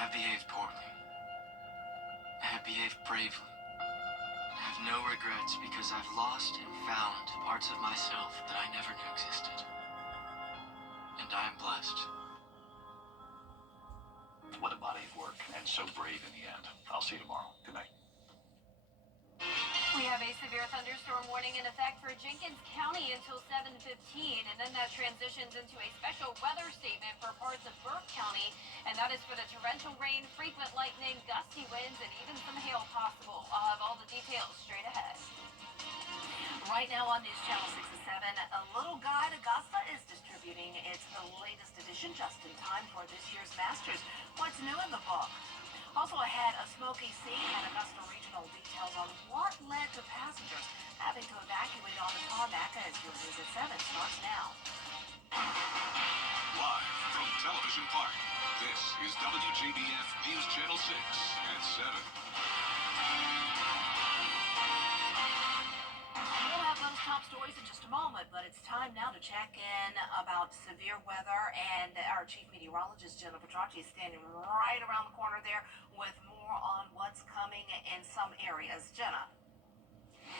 have behaved poorly. I have behaved bravely. I have no regrets because I've lost and found parts of myself that I never knew existed. And I am blessed. What a body of work, and so brave in the end. I'll see you tomorrow. Good night. We have a severe thunderstorm warning in effect for Jenkins County until 7:15, and then that transitions into a special weather statement for parts of Burke County, and that is for the torrential rain, frequent lightning, gusty winds, and even some hail possible. I'll have all the details straight ahead. Right now on News Channel 6 and 7, A Little Guide Augusta is distributing its latest edition just in time for this year's Masters. What's new in the book? Also ahead, a smoky scene and Augusta Regional details on what led to passengers having to evacuate on the tarmac as your news at 7 starts now. Live from Television Park, this is WJBF News Channel 6 at 7. We'll have those top stories in just a moment, but it's time now to check in about severe weather, and our chief meteorologist, Jenna Petracci, is standing right around the corner there with more on what's coming in some areas. Jenna.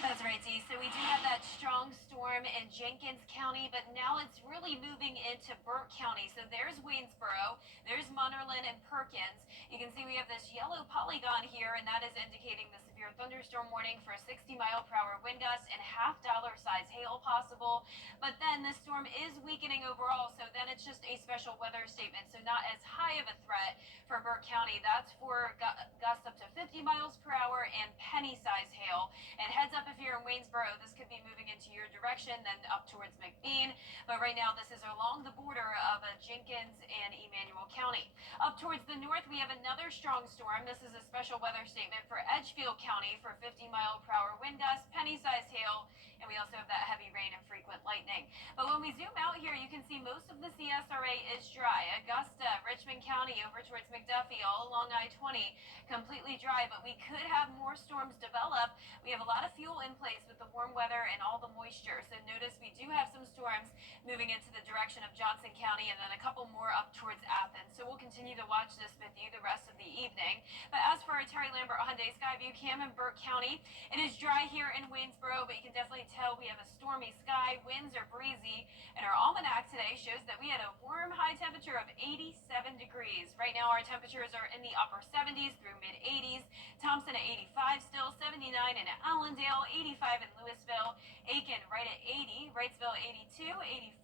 That's right, Dee. So we do have that strong storm in Jenkins County, but now it's really moving into Burke County. So there's Waynesboro, there's Munnerlyn and Perkins. You can see we have this yellow polygon here, and that is indicating the severe thunderstorm warning for 60-mile-per-hour wind gusts and half-dollar size hail possible. But then this storm is weakening overall, so then it's just a special weather statement, so not as high of a threat for Burke County. That's for gusts up to 50 miles per hour and penny-size hail. And heads up if you're in Waynesboro, this could be moving into your direction, then up towards McBean. But right now, this is along the border of Jenkins and Emmanuel County. Up towards the north, we have another strong storm. This is a special weather statement for Edgefield County for 50-mile-per-hour wind gusts, penny-size hail, and we also have that heavy rain and frequent lightning. But when we zoom out here, you can see most of the CSRA is dry. Augusta, Richmond County, over towards McDuffie, all along I-20, completely dry, but we could have more storms develop. We have a lot of fuel in place with the warm weather and all the moisture. So notice we do have some storms moving into the direction of Johnson County, and then a couple more up towards Athens. So we'll continue to watch this with you the rest of the evening. But as for our Terry Lambert Hyundai Skyview Cam in Burke County, it is dry here in Waynesboro, but you can definitely tell we have a stormy sky. Winds are breezy, and our almanac today shows that we had a warm high temperature of 87 degrees. Right now our temperatures are in the upper 70s through mid 80s. Thompson at 85 still, 79 in Allendale, 85 in Louisville, Aiken right at 80, Wrightsville 82,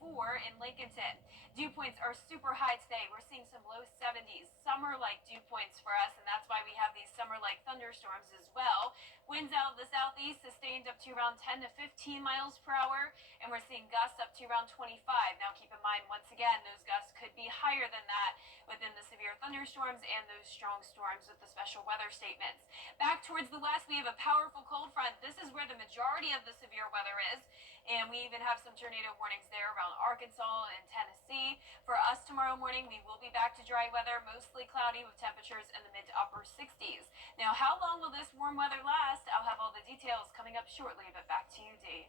84 in Lincolnton. Dew points are super high today. We're seeing some low 70s, summer-like dew points for us, and that's why we have these summer-like thunderstorms as well. Winds out of the southeast sustained up to around 10 to 15 miles per hour, and we're seeing gusts up to around 25. Now keep in mind, once again, those gusts could be higher than that within the severe thunderstorms and those strong storms with the special weather statements. Back towards the west, we have a powerful cold front. This is where the majority of the severe weather is, and we even have some tornado warnings there around Arkansas and Tennessee. For us tomorrow morning, we will be back to dry weather, mostly cloudy with temperatures in the mid to upper 60s. Now, how long will this warm weather last? I'll have all the details coming up shortly, but back to you, Dee.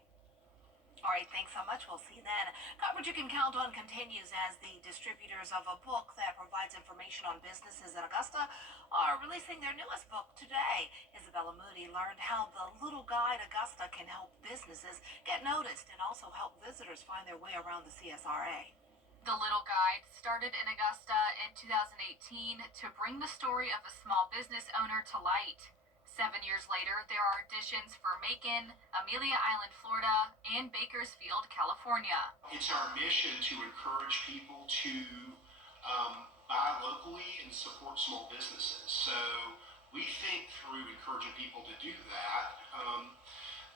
All right, thanks so much. We'll see you then. Coverage you can count on continues as the distributors of a book that provides information on businesses in Augusta are releasing their newest book today. Isabella Moody learned how the Little Guide Augusta can help businesses get noticed and also help visitors find their way around the CSRA. The Little Guide started in Augusta in 2018 to bring the story of a small business owner to light. 7 years later, there are editions for Macon, Amelia Island, Florida, and Bakersfield, California. It's our mission to encourage people to buy locally and support small businesses. So we think through encouraging people to do that,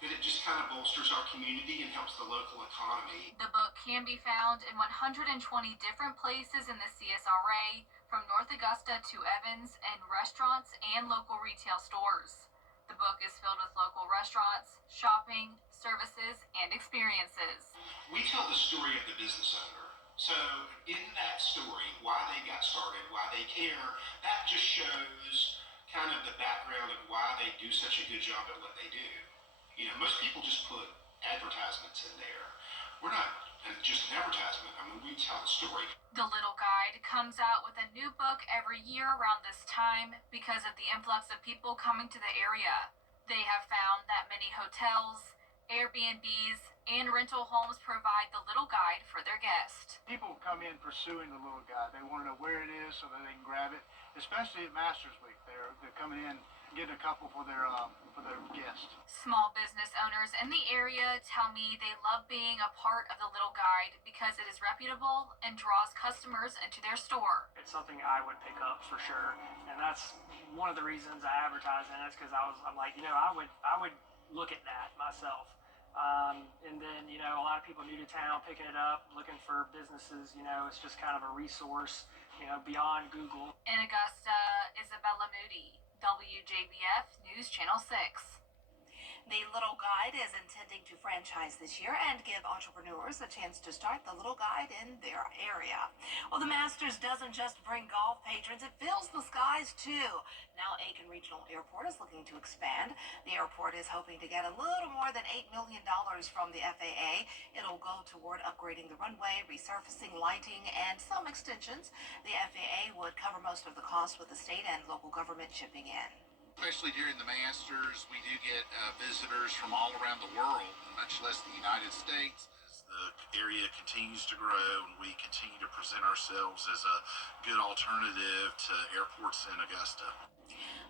that it just kind of bolsters our community and helps the local economy. The book can be found in 120 different places in the CSRA, from North Augusta to Evans, and restaurants and local retail stores. The book is filled with local restaurants, shopping, services, and experiences. We tell the story of the business owner. So in that story, why they got started, why they care, that just shows kind of the background of why they do such a good job at what they do. You know, most people just put advertisements in there. We're not just an advertisement. I mean, we tell a story. The Little Guide comes out with a new new book every year around this time because of the influx of people coming to the area. They have found that many hotels, Airbnbs, and rental homes provide the little guide for their guests. People come in pursuing the little guide. They want to know where it is so that they can grab it, especially at Masters Week. They're coming in, getting a couple for their guests. Small business owners in the area tell me they love being a part of the little guide because it is reputable and draws customers into their store. It's something I would pick up for sure, and that's one of the reasons I advertise in it. Is because I'm like, I would look at that myself. And then, a lot of people new to town picking it up, looking for businesses, it's just kind of a resource, beyond Google. In Augusta, Isabella Moody, WJBF News Channel 6. The Little Guide is intending to franchise this year and give entrepreneurs a chance to start the Little Guide in their area. Well, the Masters doesn't just bring golf patrons, it fills the skies too. Now Aiken Regional Airport is looking to expand. The airport is hoping to get a little more than $8 million from the FAA. It'll go toward upgrading the runway, resurfacing, lighting, and some extensions. The FAA would cover most of the cost with the state and local government chipping in. Especially during the Masters, we do get visitors from all around the world, much less the United States. As the area continues to grow and we continue to present ourselves as a good alternative to airports in Augusta.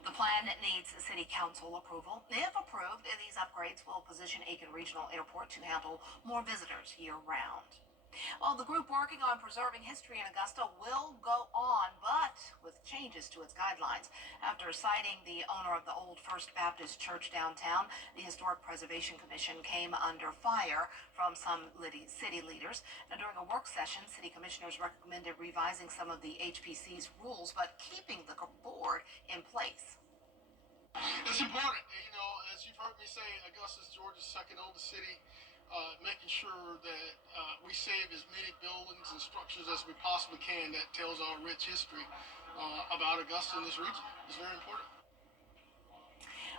The plan needs city council approval. If approved, these upgrades will position Aiken Regional Airport to handle more visitors year-round. Well, the group working on preserving history in Augusta will go on, but with changes to its guidelines. After citing the owner of the old First Baptist Church downtown, the Historic Preservation Commission came under fire from some city leaders. Now, during a work session, city commissioners recommended revising some of the HPC's rules, but keeping the board in place. It's important, as you've heard me say, Augusta's Georgia's second oldest city. Making sure that we save as many buildings and structures as we possibly can that tells our rich history about Augusta and this region. It's very important.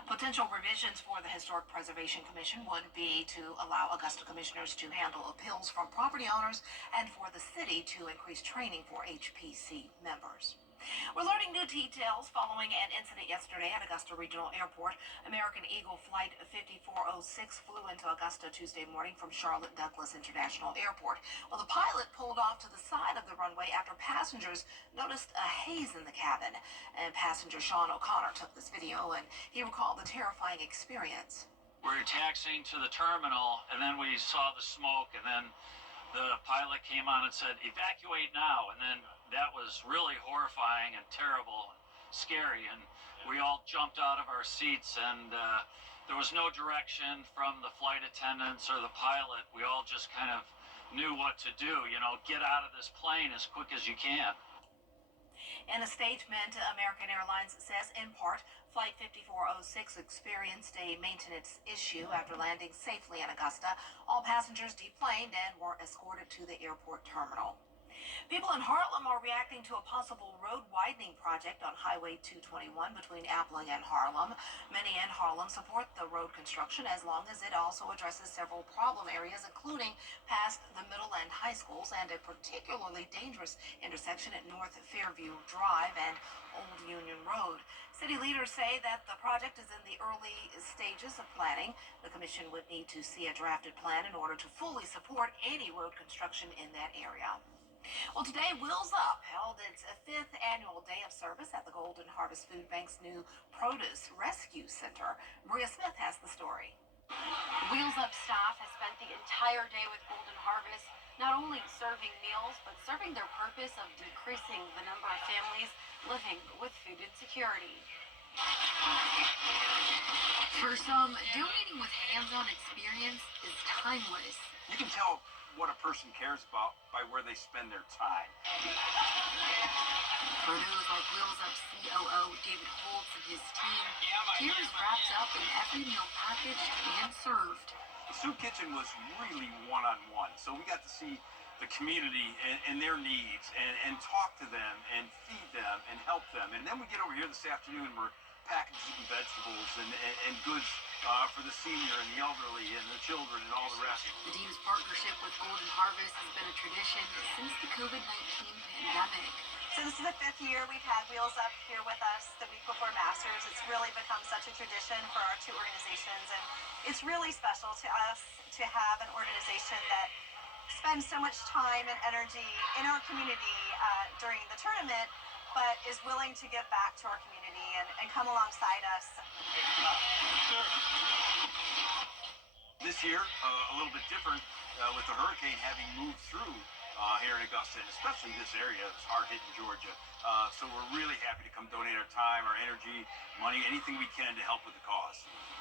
Potential revisions for the Historic Preservation Commission would be to allow Augusta commissioners to handle appeals from property owners and for the city to increase training for HPC members. We're learning new details following an incident yesterday at Augusta Regional Airport. American Eagle Flight 5406 flew into Augusta Tuesday morning from Charlotte Douglas International Airport. Well, the pilot pulled off to the side of the runway after passengers noticed a haze in the cabin. And passenger Sean O'Connor took this video, and he recalled the terrifying experience. We were taxiing to the terminal, and then we saw the smoke, and then the pilot came on and said, "Evacuate now," and then that was really horrifying and terrible and scary, and we all jumped out of our seats, and there was no direction from the flight attendants or the pilot. We all just kind of knew what to do, get out of this plane as quick as you can. In a statement, American Airlines says, in part, Flight 5406 experienced a maintenance issue after landing safely in Augusta. All passengers deplaned and were escorted to the airport terminal. People in Harlem are reacting to a possible road widening project on Highway 221 between Appling and Harlem. Many in Harlem support the road construction as long as it also addresses several problem areas, including past the middle and high schools and a particularly dangerous intersection at North Fairview Drive and Old Union Road. City leaders say that the project is in the early stages of planning. The commission would need to see a drafted plan in order to fully support any road construction in that area. Well, today, Wheels Up held its 5th annual day of service at the Golden Harvest Food Bank's new Produce Rescue Center. Maria Smith has the story. Wheels Up staff has spent the entire day with Golden Harvest, not only serving meals, but serving their purpose of decreasing the number of families living with food insecurity. For some, donating with hands-on experience is timeless. You can tell what a person cares about by where they spend their time. For those like Wheels Up COO David Holtz and his team, here is wrapped up in every meal packaged and served. The soup kitchen was really one-on-one, so we got to see the community and their needs and talk to them and feed them and help them. And then we get over here this afternoon, we're packaging vegetables and goods for the senior and the elderly and the children and all the rest. The team's partnership with Golden Harvest has been a tradition since the COVID-19 pandemic. Since This is the 5th year we've had Wheels Up here with us the week before Masters. It's really become such a tradition for our two organizations, and it's really special to us to have an organization that spends so much time and energy in our community during the tournament, but is willing to give back to our community and come alongside us. This year, a little bit different with the hurricane having moved through here in Augusta, and especially this area. It's hard hit in Georgia. So we're really happy to come donate our time, our energy, money, anything we can to help with the cause.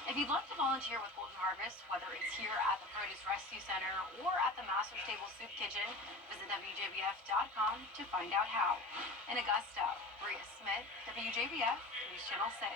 If you'd love to volunteer with Golden Harvest, whether it's here at the Produce Rescue Center or at the Master's Table Soup Kitchen, visit WJBF.com to find out how. In Augusta, Bria Smith, WJBF, News Channel 6.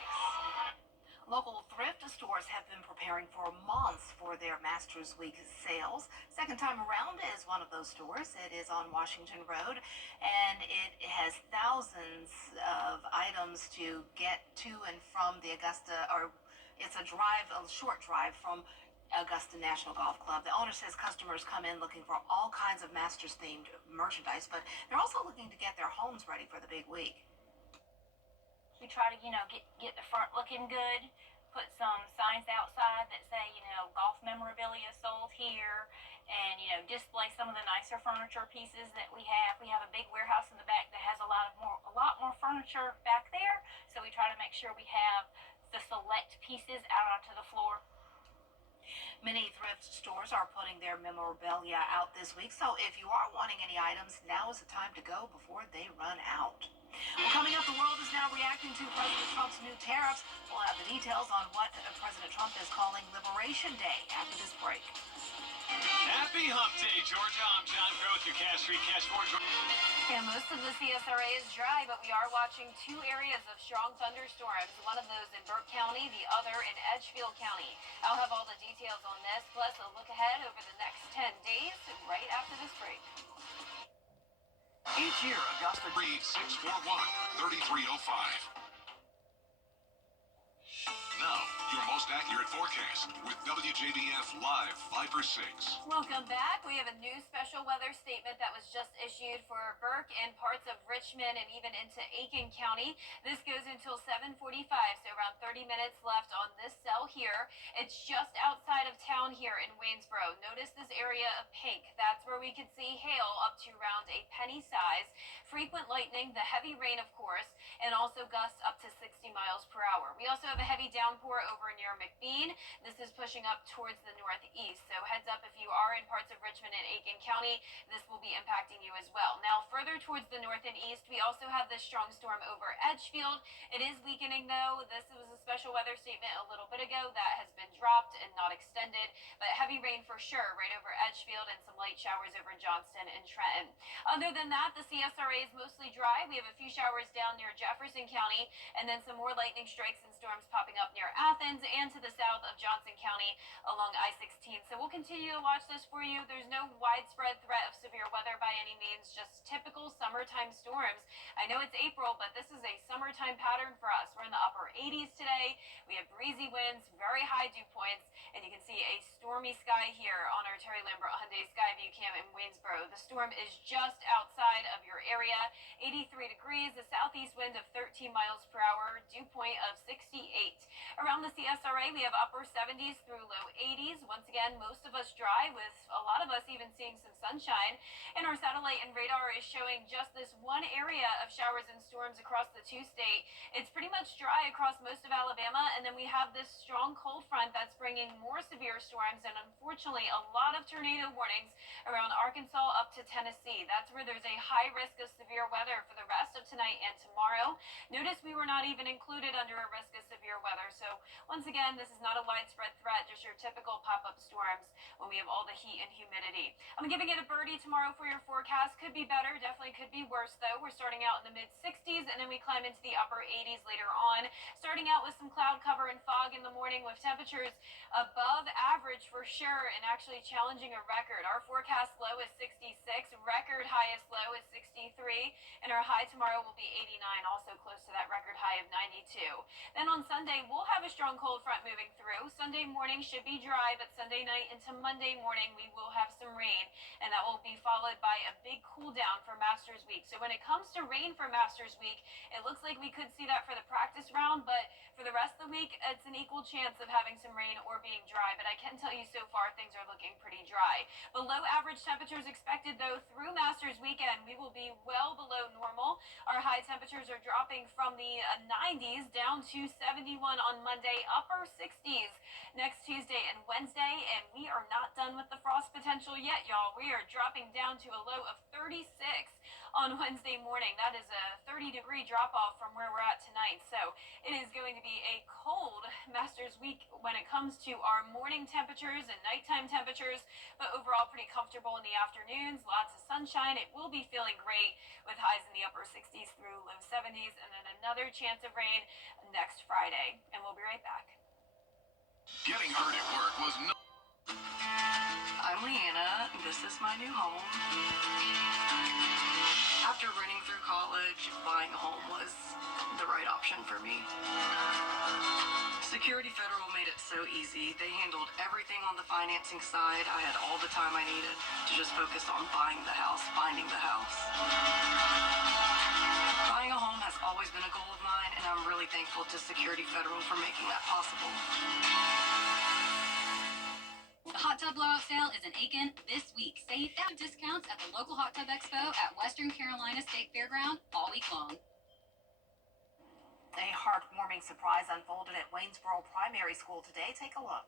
Local thrift stores have been preparing for months for their Masters Week sales. Second time around is one of those stores. It is on Washington Road, and it has thousands of items to get to and from the Augusta, or it's a short drive from Augusta National Golf Club. The owner says customers come in looking for all kinds of Masters-themed merchandise, but they're also looking to get their homes ready for the big week. We try to, get the front looking good, put some signs outside that say, golf memorabilia sold here, and, display some of the nicer furniture pieces that we have. We have a big warehouse in the back that has a lot more furniture back there, so we try to make sure we have the select pieces out onto the floor. Many thrift stores are putting their memorabilia out this week, so if you are wanting any items, now is the time to go before they run out. Well, coming up, the world is now reacting to President Trump's new tariffs. We'll have the details on what President Trump is calling Liberation Day after this break. Happy Hump Day, Georgia. I'm John Groth, your Cash 3 Cash 4. Yeah, most of the CSRA is dry, but we are watching two areas of strong thunderstorms. One of those in Burke County, the other in Edgefield County. I'll have all the details on this, plus a look ahead over the next 10 days, right after this break. Each year, Augusta 3641-3305. Now, your most accurate forecast with WJBF Live 5/6. Welcome back. We have a new special weather statement that was just issued for Burke and parts of Richmond and even into Aiken County. This goes until 7:45, so around 30 minutes left on this cell here. It's just outside of town here in Waynesboro. Notice this area of pink. That's where we could see hail up to around a penny size. Frequent lightning, the heavy rain, of course, and also gusts up to 60 miles per hour. We also have a heavy downpour over near McBean. This is pushing up towards the northeast, so heads up if you are in parts of Richmond and Aiken County, this will be impacting you as well. Now, further towards the north and east, we also have this strong storm over Edgefield. It is weakening, though. This was a special weather statement a little bit ago that has been dropped and not extended, but heavy rain for sure right over Edgefield and some light showers over Johnston and Trenton. Other than that, the CSRA is mostly dry. We have a few showers down near Jefferson County, and then some more lightning strikes and storms popping up near Athens and to the south of Johnson County along I-16. So we'll continue to watch this for you. There's no widespread threat of severe weather by any means, just typical summertime storms. I know it's April, but this is a summertime pattern for us. We're in the upper 80s today. We have breezy winds, very high dew points, and you can see a stormy sky here on our Terry Lambert Hyundai Skyview Cam in Waynesboro. The storm is just outside of your area. 83 degrees, a southeast wind of 13 miles per hour, dew point of 68. Around the CSRA, we have upper 70s through low 80s. Once again, most of us dry, with a lot of us even seeing some sunshine. And our satellite and radar is showing just this one area of showers and storms across the two-state. It's pretty much dry across most of Alabama, and then we have this strong cold front that's bringing more severe storms and unfortunately a lot of tornado warnings around Arkansas up to Tennessee. That's where there's a high risk of severe weather for the rest of tonight and tomorrow. Notice we were not even included under a risk of severe weather. So once again, this is not a widespread threat, just your typical pop-up storms when we have all the heat and humidity. I'm giving it a birdie tomorrow for your forecast. Could be better, definitely could be worse though. We're starting out in the mid-60s and then we climb into the upper 80s later on. Starting out with some cloud cover and fog in the morning with temperatures above average for sure and actually challenging a record. Our forecast low is 66, record highest low is 63, and our high tomorrow will be 89, also close to that record high of 92. Then on Sunday, we'll have a strong cold front moving through. Sunday morning should be dry, but Sunday night into Monday morning, we will have some rain, and that will be followed by a big cool down for Masters Week. So when it comes to rain rain for Masters Week. It looks like we could see that for the practice round, but for the rest of the week, it's an equal chance of having some rain or being dry. But I can tell you so far, things are looking pretty dry. Below average temperatures expected, though, through Masters Weekend. We will be well below normal. Our high temperatures are dropping from the 90s down to 71 on Monday, upper 60s next Tuesday and Wednesday. And we are not done with the frost potential yet, y'all. We are dropping down to a low of 36 on Wednesday morning. That is a 30-degree drop off from where we're at tonight. So it is going to be a cold Masters Week when it comes to our morning temperatures and nighttime temperatures, but overall pretty comfortable in the afternoons. Lots of sunshine. It will be feeling great with highs in the upper 60s through low 70s, and then another chance of rain next Friday. And we'll be right back. Getting hurt at work was no. I'm Leanna. This is my new home. After running through college, buying a home was the right option for me. Security Federal made it so easy. They handled everything on the financing side. I had all the time I needed to just focus on buying the house, finding the house. Buying a home has always been a goal of mine, and I'm really thankful to Security Federal for making that possible. The Hot Tub Blowout Sale is in Aiken this week. Save out discounts at the local Hot Tub Expo at Western Carolina State Fairground all week long. A heartwarming surprise unfolded at Waynesboro Primary School today. Take a look.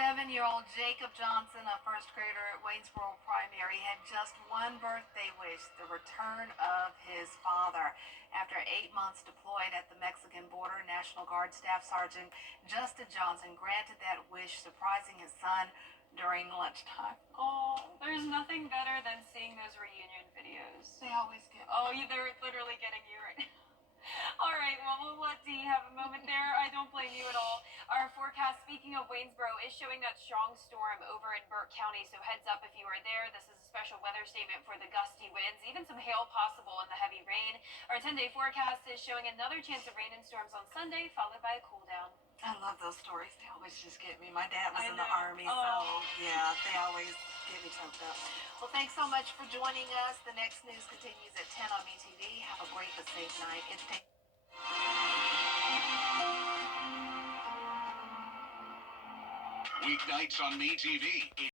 7-year-old Jacob Johnson, a first grader at Waynesboro Primary, had just one birthday wish: the return of his father. After 8 months deployed at the Mexican border, National Guard Staff Sergeant Justin Johnson granted that wish, surprising his son during lunchtime. Oh, there's nothing better than seeing those reunion videos. They always get me. Oh, they're literally getting you right now. All right, well, we'll let Dee have a moment there. I don't blame you at all. Our forecast, speaking of Waynesboro, is showing that strong storm over in Burke County, so heads up if you are there. This is a special weather statement for the gusty winds, even some hail possible in the heavy rain. Our 10-day forecast is showing another chance of rain and storms on Sunday, followed by a cool down. I love those stories. They always just get me. My dad was I in the know. Army, Oh. so yeah, they always get me choked up. Well, thanks so much for joining us. The next news continues at 10 on MeTV. Have a great but safe night. It's Weeknights on MeTV.